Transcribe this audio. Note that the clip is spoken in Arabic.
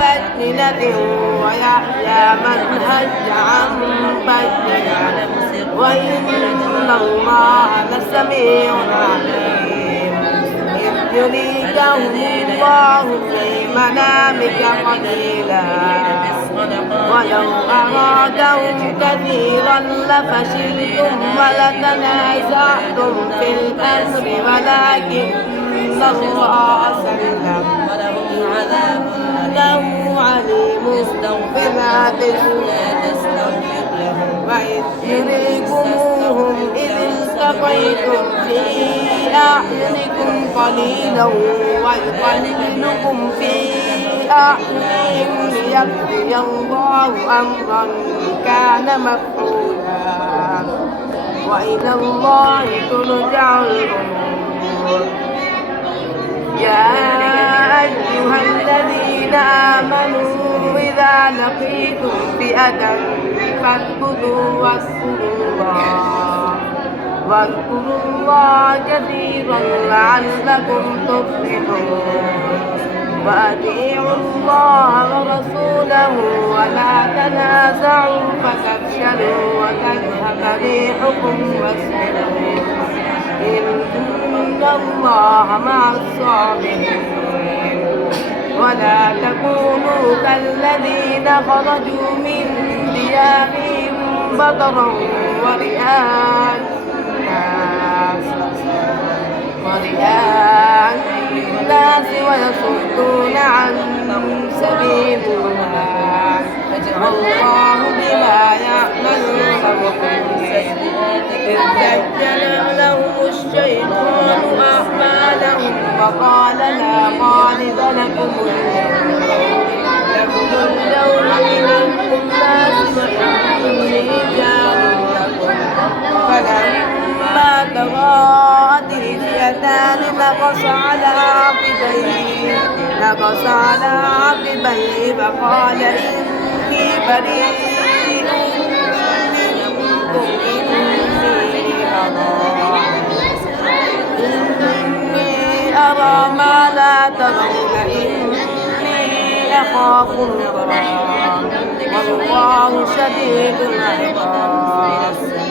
بينة ويحيى من هج عن بينة وإن الله لسميع عليم إذ يريكهم الله في منامك قليلا ولو أرادهم كثيرا لفشلتم ولتنازعتم في الأمر ولكن الله سلم إنه عليم بذات الصدور وإذ يريكموهم إذ التقيتم في أعينكم قليلا ويقللكم في أعينهم ليقضي الله أمرا كان مفعولا وإلى الله ترجع الأمور يا أيها الذين آمنوا إذا لقيتم فئة فاثبتوا واذكروا الله كثيرا لعلكم تفلحون وأطيعوا الله ورسوله ولا تنازعوا فتفشلوا وتذهب ريحكم واصبروا إن الله مع الصابرين ولا تكونوا كالذين خرجوا من ديارهم بطرا ورئاء الناس ويصدون عن سبيل الله والله بما يعملون محيط إذ زين لهم الشيطان أعمالهم وقال لا غالب لكم اليوم من الناس وإني جار لكم فلما تراءت الفئتان نكص على عقبيه فقال إني بريء منكم إني أرى ما لا ترون إني أخاف الله والله شديد العقاب.